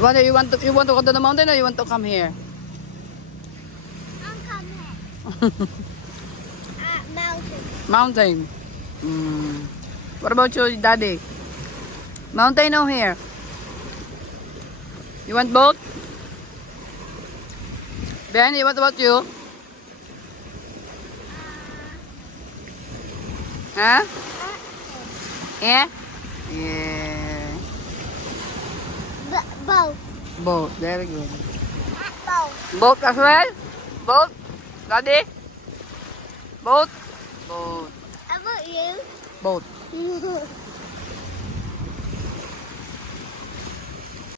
Whether you want to go to the mountain or you want to come here? I'll come here. Mountain. Mountain. What about you, Daddy? Mountain or here? You want both? Ben, what about you? Huh? Yeah? Yeah. Both. Both. Very good. Both. Both as well? Both? Daddy? Both? Both. How about you? Both.